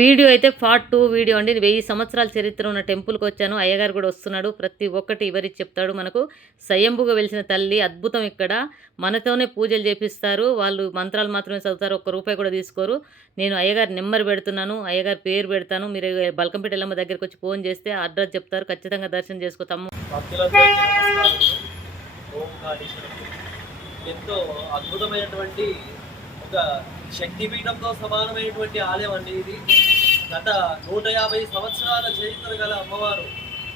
Video అయితే part two video అండి. వెయ్యి సంవత్సరాల చరిత్ర ఉన్న టెంపుల్కి వచ్చాను. అయ్యగారు కూడా వస్తున్నాడు. ప్రతి ఒక్కటి వివరించి చెప్తాడు. మనకు సయంబుగా వెలిసిన తల్లి అద్భుతం ఇక్కడ. మనతోనే పూజలు చేపిస్తారు. వాళ్ళు మంత్రాలు మాత్రమే చదువుతారు. ఒక్క రూపాయి కూడా తీసుకోరు. నేను అయ్యగారి నెంబర్ పెడుతున్నాను. అయ్యగారు పేరు పెడతాను. మీరు బల్కంపేట ఎల్లమ్మ దగ్గరికి వచ్చి ఫోన్ చేస్తే అడ్రస్ చెప్తారు. ఖచ్చితంగా దర్శనం చేసుకోతాము ఎంతో అద్భుతమైనటువంటి ఒక శక్తిపీఠంతో సమానమైనటువంటి ఆలయం అండి ఇది. గత నూట యాభై సంవత్సరాల చరిత్ర గల అమ్మవారు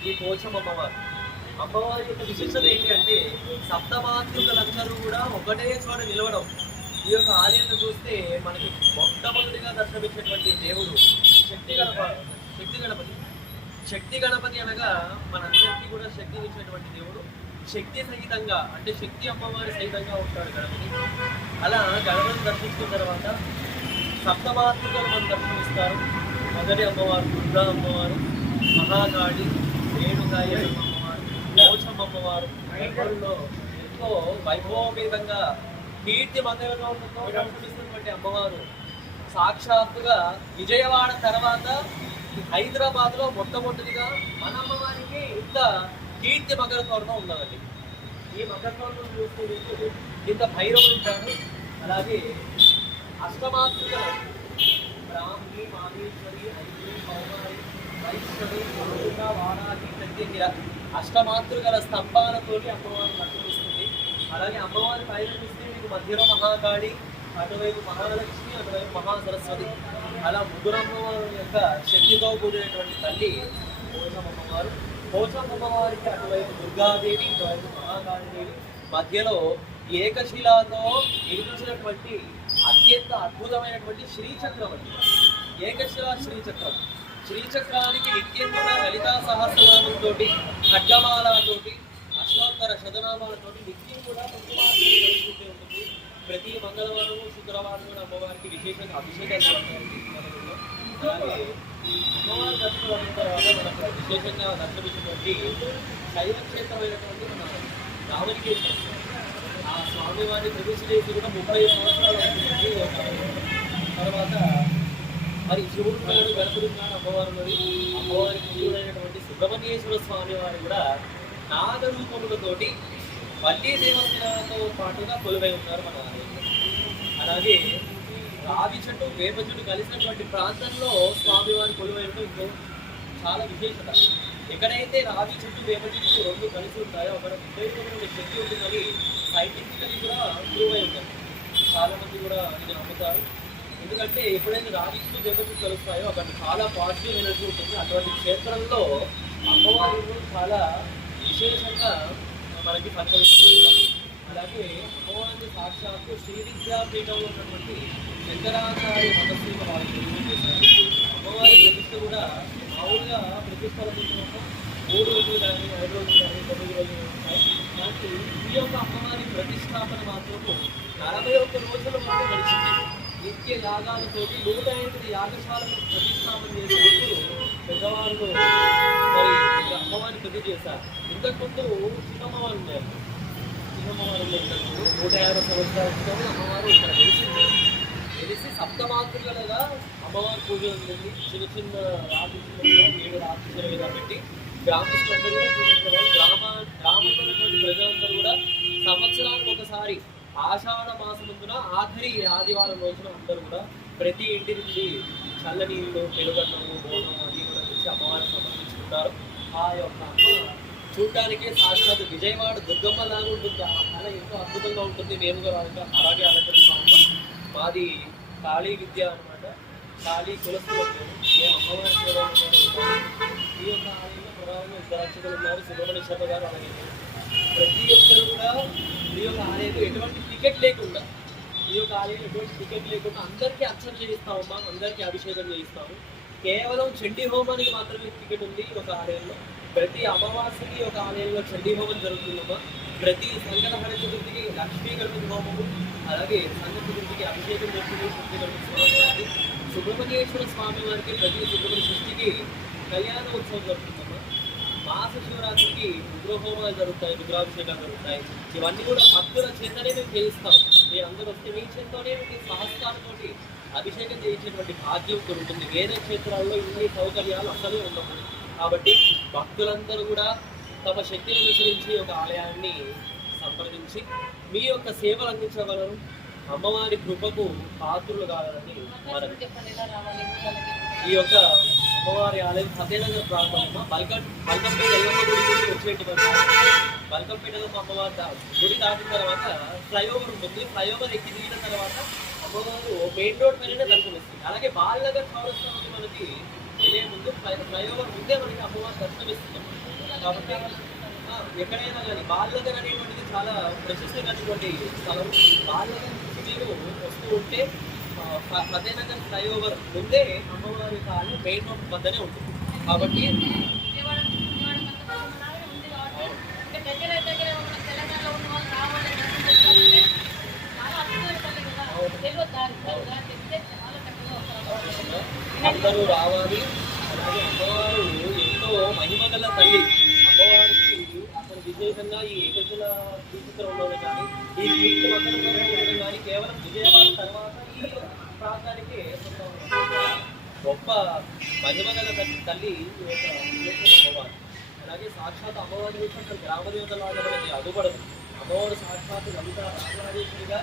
ఈ పోచం అమ్మవారు. అమ్మవారి యొక్క విశేషత ఏంటి అంటే సప్తమాతృకలందరూ కూడా ఒకటే చోట నిలవడం. ఈ యొక్క ఆలయంలో చూస్తే మనకి మొట్టమొదటిగా దర్శనమిచ్చినటువంటి దేవుడు శక్తి గణపతి శక్తి గణపతి. శక్తి గణపతి అనగా మనందరికీ కూడా శక్తిని ఇచ్చినటువంటి దేవుడు. శక్తి సహితంగా అంటే శక్తి అమ్మవారి సహితంగా ఉంటాడు గణపతి. అలా గణపతి దర్శించిన తర్వాత సప్తమాతృకలు మనం దర్శనమిస్తారు. మొదటి అమ్మవారు దుర్గా అమ్మవారు మహాకాళి రేణుకాయ అమ్మవారు మోచం అమ్మవారు టెంపుల్లో ఎంతో వైభవపేతంగా కీర్తి మందిరంలో దర్శనమిస్తున్నటువంటి అమ్మవారు. సాక్షాత్తుగా విజయవాడ తర్వాత హైదరాబాద్లో మొట్టమొదటిగా మన అమ్మవారికి ఇంత కీర్తి మకర తోరణం ఉన్నదండి. ఈ మకర తోరణం చూస్తూ ఇంత భైరవుడు ఉంటాడు అలాగే అష్టమాతృక బ్రాహ్మి మాహేశ్వరి ఐశ్వరి స్తంభాలతోటి అమ్మవారిని దర్శనమిస్తుంది అలాగే అమ్మవారి పైన చూస్తే మీకు మధ్యలో మహాకాళి అటువైపు మహాలక్ష్మి అటువైపు మహాసరస్వతి అలా ముగ్గురమ్మవారి యొక్క శక్తితో కూడినటువంటి తల్లి పోచమ్మ అమ్మవారు అటువైపు దుర్గాదేవి ఇటువైపు మహాకాళిదేవి మధ్యలో ఏకశిలాతో నిర్మించినటువంటి అత్యంత అద్భుతమైనటువంటి శ్రీచక్రవర్తి ఏకశిలా శ్రీచక్రం శ్రీచక్రానికి నిత్యంగా లలితా సహస్రనామంతో ఖడ్గమాలతోటి అష్టోత్తర శతనామాలతోటి నిత్యం కూడా కుంకుమార్చన జరుగుతూ ఉంటుంది. ప్రతి మంగళవారం శుక్రవారం కూడా అమ్మవారికి విశేషంగా అభిషేకాలు జరుగుతాయి అలాగే అమ్మవారి దర్శనం అయిన తర్వాత మనకు విశేషంగా దర్శనమిచ్చినటువంటి శైవ క్షేత్రమైనటువంటి మన రామలింగేశ్వర ఆ స్వామివారి ప్రతిష్ఠ చేసి కూడా ముప్పై సంవత్సరాలు అవుతుంది. తర్వాత మరి శివుడు ఉన్నాడు గణపతి ఉన్నాడు అమ్మవారు ఉన్నది. అమ్మవారి ముందుడైనటువంటి సుబ్రహ్మణ్యేశ్వర స్వామి వారు కూడా నాగరూపములతోటి వల్లీ దేవతలతో పాటుగా కొలువై ఉన్నారు మన అలాగే రావి చెట్టు వేప చెట్టు కలిసినటువంటి ప్రాంతంలో స్వామివారి కొలువై ఉండడం ఇంకో చాలా విశేషత. ఎక్కడైతే రావి చెట్టు వేప చెట్టు రెండు కలిసి ఉంటాయో అక్కడ విపరీతమైన శక్తి ఉంటుందని సైంటిఫికలీ కూడా ప్రూవ్ అయి ఉంటారు చాలామంది కూడా ఇది నమ్ముతారు. ఎందుకంటే ఎప్పుడైతే రాజకీయ చెట్టు కలుస్తాయో అక్కడ చాలా పాజిటివ్ ఎనర్జీ ఉంటుంది. అటువంటి క్షేత్రంలో అమ్మవారు చాలా విశేషంగా మనకి పరిచయిస్తున్నారు అలాగే అమ్మవారిని సాక్షాత్తు శ్రీ విద్యాపీఠంలో ఉన్నటువంటి శంకరాచార్య మతశ్రీల వారికి అమ్మవారి ప్రతిష్ట కూడా మామూలుగా ప్రతిష్టల మూడు రోజులు కానీ ఐదు రోజులు కానీ తొమ్మిది రోజులు ఉంటాయి దానికి ఈ యొక్క అమ్మవారి ప్రతిష్టాపన మాత్రము నలభై ఒక్క రోజుల మాత్రం నడిచింది. నిత్య యాగాలతోటి నూట ఎనిమిది యాగశాలను ప్రతిష్టాపన చేసినప్పుడు పెద్దవాళ్ళు. మరి అమ్మవారిని ప్రతి చేశారు. ఇంతకుముందు చిన్నమ్మవారు ఉన్నారు. చిన్నమ్మవారు ఉన్నప్పుడు నూట యాభై సంవత్సరాల క్రితం అమ్మవారు ఇక్కడ వెలిసింది వెలిసి సప్తమాతృలుగా అమ్మవారి పూజ ఉంటుంది చిన్న చిన్న రాత్రి ఏడు రాత్రి పెట్టి గ్రామస్తులందరూ కూడా పూజించేవారు. గ్రామ గ్రామంలో ఉన్నటువంటి ప్రజలందరూ కూడా సంవత్సరానికి ఒకసారి ఆషాఢ మాసముందున ఆఖరి ఆదివారం రోజున అందరూ కూడా ప్రతి ఇంటి నుండి చల్లనీళ్ళు పెరుగన్నము బోనం అది కూడా చూసి అమ్మవారికి సమర్పించుకుంటారు. ఆ యొక్క అమ్మ చూడడానికి సాక్షాత్ విజయవాడ దుర్గమ్మ లాగా ఉంటుంది. ఆ కళ ఎంతో అద్భుతంగా ఉంటుంది. మేము కూడా అలాగే- అలంకరిస్తాము మాది కాళీ విద్య అనమాట కాళీ కులస్తులు మేము అమ్మవారి ఈ యొక్క ఆలయంలో ప్రధానంగా ఇద్దరు అర్చకులు ఉన్నారు. సుబ్రహ్మణ్య శర్మ గారు అలాగే ప్రతి ఒక్కరు కూడా ఈ యొక్క ఆలయంలో ఎటువంటి టికెట్ లేకుండా ఈ యొక్క ఆలయంలో ఎటువంటి టికెట్ లేకుండా అందరికీ అర్చన చేయిస్తామమ్మా అందరికీ అభిషేకం చేయిస్తాము. కేవలం చండీ హోమానికి మాత్రమే టికెట్ ఉంది ఈ యొక్క ఆలయంలో. ప్రతి అమావాస్యకి ఒక ఆలయంలో చండీ హోమం జరుగుతుందమ్మా. ప్రతి సంకటహర చతుర్థికి లక్ష్మీ గణపతి హోమము అలాగే సంగ చతుర్థికి అభిషేకం జరుగుతుంది శుద్ధి గణపతి స్వామి వారికి సుబ్రహ్మణ్యేశ్వర స్వామి వారికి ప్రతి సుబ్రహ్మణ్య సృష్టికి కళ్యాణ ఉత్సవం జరుగుతుంది. మాస శివరాత్రికి రుద్రహోమాలు జరుగుతాయి రుద్రాభిషేకాలు జరుగుతాయి. ఇవన్నీ కూడా భక్తుల చేతనే మేము చేయిస్తాం. మీరు అందరూ వస్తే మీ చేతనే మీ సహస్రాలతోటి అభిషేకం చేయించేటువంటి భాగ్యం దొరుకుతుంది వేరే క్షేత్రాల్లో ఇన్ని సౌకర్యాలు అసలే ఉండవు. కాబట్టి భక్తులందరూ కూడా తమ శక్తిని అనుసరించి ఒక ఆలయాన్ని సంప్రదించి మీ యొక్క సేవలు అందించగలరు. అమ్మవారి కృపకు పాత్రులు కావాలని? ఈ యొక్క అమ్మవారి ఆలయం సత్యనగర్ ప్రాంతంలో బల్కం బల్కంపేట ఎల్లమ్మ గుడి నుండి వచ్చేటువంటి బల్కంపేటలో మా అమ్మవారి గుడి దాటిన తర్వాత ఫ్లైఓవర్ ఉంటుంది. ఫ్లైఓవర్ ఎక్కి దిగిన తర్వాత అమ్మవారు మెయిన్ రోడ్ పైన దర్శనమిస్తుంది అలాగే బాలనగర్ చౌరస్తా నుండి మనకి. వెళ్ళే ముందు ఫ్లైఓవర్ ముందే మనకి అమ్మవారు దర్శనమిస్తుంది కాబట్టి ఎక్కడైనా కానీ బాలనగర్ అనేటువంటిది చాలా ప్రశస్తమైనటువంటి స్థలం. బాలనగర్ నుంచి మీరు వస్తూ ఉంటే ఫతేనగర్ ఫ్లైఓవర్ ముందే అమ్మవారి కాలం మెయిన్ రోడ్ వద్దనే ఉంటుంది. కాబట్టి విజయవాడ విజయవాడ మంత్రి అలాగే ఉంది కాబట్టి ఇంకా దగ్గర దగ్గర ఉన్న తెలంగాణలో ఉన్న వాళ్ళు రావాలి దర్శనం చేసుకోవాలంటే చాలా అద్భుతమైన తల్లి కదా తెలియదు దారి దారి చెప్తే చాలా చక్కగా వస్తారు అందరూ రావాలి అలాగే అమ్మవారు ఎంతో మహిమగల తల్లి అమ్మవారికి అసలు విశేషంగా ఈ ఏకజల దీక్షితులు ఉండడం కానీ ఈ కీర్తి మంత్రం ఉండడం కానీ కేవలం విజయవాడ తర్వాత ఈ ప్రాంతానికి గొప్ప మహిమగల తల్లి అమ్మవారు. అలాగే సాక్షాత్ అమ్మవారి గురించి అసలు గ్రామ దేవతలాగా మనకి అడుగుపడదు అమ్మవారు సాక్షాత్ లలిత రాజరాజేశ్వరిగా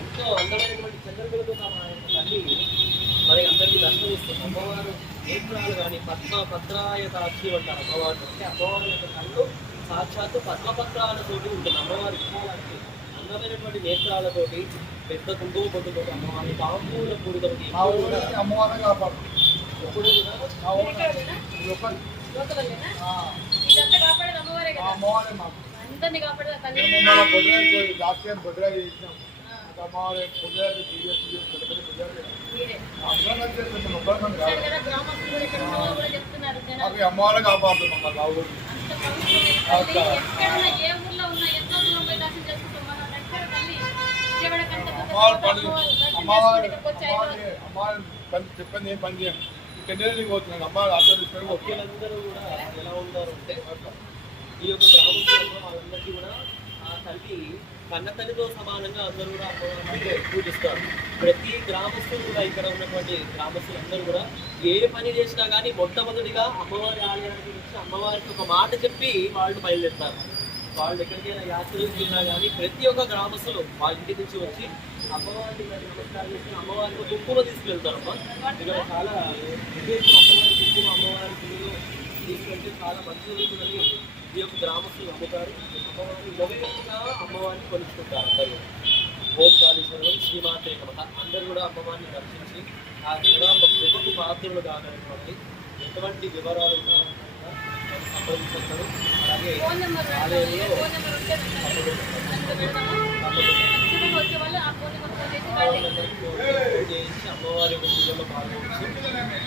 ఎంతో అందమైనటువంటి చంద్రబిడతో తమ తల్లి మరి అందరికీ దర్శనమిస్తుంది అమ్మవారు నేత్రాలు కానీ పద్మ పత్రాయ సాక్షి అంటారు అమ్మవారు. అంటే అమ్మవారి యొక్క కళ్ళు సాక్షాత్తు పద్మపత్రాలతోటి ఉంటుంది. అమ్మవారి విశాలాక్షి అందమైనటువంటి నేత్రాలతోటి పెద్ద కుంకుమ పొట్టుతో అమ్మవారి బాంబూల పూడితోటి మా అమ్మవారిని కాపాడు. అందరినీ కాపాడేది తల్లి. లాస్ట్ టైం చేసినాం. అమ్మవారి మాకు అమ్మవారే కాపాడుతుంది మమ్మల్ని పెద్ద అమ్మవారి పని పని చెప్పింది ఏం పని చేయం టెండర్కి అవుతున్నాడు అమ్మ అసలు తీసుకొని కూడా ఎలా ఉంటారు అంటే ఈ యొక్క గ్రామస్తుల్లో వాళ్ళందరికీ కూడా ఆ తల్లి కన్న తల్లితో సమానంగా అందరూ కూడా అమ్మవారిని పూజిస్తారు. ప్రతి గ్రామస్తులు కూడా ఇక్కడ ఉన్నటువంటి గ్రామస్తులందరూ కూడా ఏ పని చేసినా కానీ మొట్టమొదటిగా అమ్మవారి ఆలయానికి వచ్చి అమ్మవారికి ఒక మాట చెప్పి వాళ్ళు బయలుదేరుతారు. వాళ్ళు ఎక్కడికైనా యాత్రలకు వెళ్ళినా కానీ ప్రతి ఒక్క గ్రామస్తులు వాళ్ళ ఇంటి నుంచి వచ్చి అమ్మవారిని నమస్కారం చేసి అమ్మవారికి కుంకుమ తీసుకెళ్తారు అమ్మ ఇక్కడ చాలా విశేషం అమ్మవారి కుంకుమ అమ్మవారి పిల్లలు తీసుకెళ్తే చాలా మంచి జరుగుతుందని ఈ యొక్క గ్రామస్తులు నమ్ముతారు అమ్మవారిని మొదటిగా అమ్మవారిని కొలుచుకుంటారు అందరూ. ఓం కాళేశ్వరం శ్రీమాత్రే నమః. అందరూ కూడా అమ్మవారిని దర్శించి ఆ జగదాంబ కృపకు పాత్రలు కాదనుకోండి ఎటువంటి వివరాలు ఉన్నా సంప్రదించగలరు అలాగే ఆలయంలో చేయించి అమ్మవారి పూజలో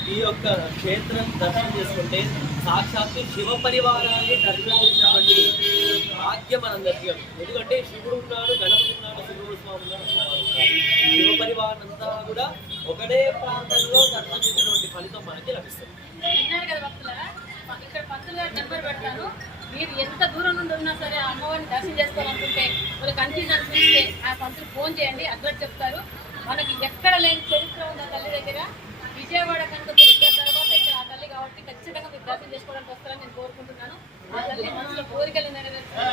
ఈ యొక్క క్షేత్రం దర్శనం చేసుకుంటే సాక్షాత్తు శివ పరివారాన్ని దర్శించినటువంటి భాగ్యం మనందరికీ ఎందుకంటే శివుడు ఉన్నాడు గణపతి ఉన్నాడు శివుడు స్వామి ఉన్నాడు. శివ పరివారం అంతా కూడా ఒకటే ప్రాంతంలో దర్శనం చేసినటువంటి ఫలితం మనకి లభిస్తుంది. ఇక్కడ పంతులు గారు నెంబర్ పెడతాను మీరు ఎంత దూరం నుండి ఉన్నా సరే ఆ అమ్మవారిని దర్శనం చేసుకోవాలనుకుంటే వాళ్ళు కన్ఫ్యూజన్ చూస్తే ఆ పంతులు ఫోన్ చేయండి అడ్రస్ చెప్తారు. మనకి ఎక్కడ లేని చరిత్ర ఉంది ఆ తల్లి దగ్గర. విజయవాడ కనుక దొరికిన తర్వాత ఇక్కడ ఆ తల్లి కాబట్టి ఖచ్చితంగా మీరు దర్శనం చేసుకోవడానికి వస్తారని నేను కోరుకుంటున్నాను. ఆ తల్లి మనసులో కోరికలు నెరవేర్చుకుంటాం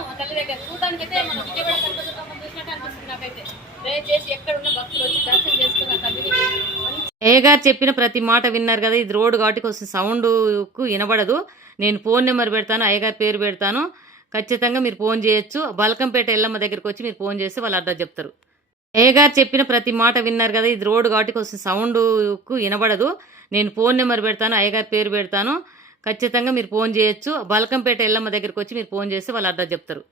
ఆ తల్లి దగ్గర చూడడానికి అయితే మనం విజయవాడ కనుక చూసినట్టు అనిపిస్తుంది నాకైతే. దయచేసి ఎక్కడ ఉన్న భక్తులు వచ్చి దర్శనం చేసుకున్న తల్లి దగ్గర అయ్యగారు చెప్పిన ప్రతి మాట విన్నారు కదా ఇది రోడ్డు కాబట్టి కొంచెం సౌండ్కు వినబడదు. నేను ఫోన్ నెంబర్ పెడతాను అయ్యగారి పేరు పెడతాను. ఖచ్చితంగా మీరు ఫోన్ చేయొచ్చు. బల్కంపేట ఎల్లమ్మ దగ్గరికి వచ్చి మీరు ఫోన్ చేసి వాళ్ళు అడ్రస్ చెప్తారు. అయ్యగారు చెప్పిన ప్రతి మాట విన్నారు కదా ఇది రోడ్డు కాబట్టి కొంచెం సౌండ్కు వినబడదు. నేను ఫోన్ నెంబర్ పెడతాను అయ్యగారి పేరు పెడతాను. ఖచ్చితంగా మీరు ఫోన్ చేయొచ్చు. బల్కంపేట ఎల్లమ్మ దగ్గరికి వచ్చి మీరు ఫోన్ చేసి వాళ్ళు అడ్రస్ చెప్తారు.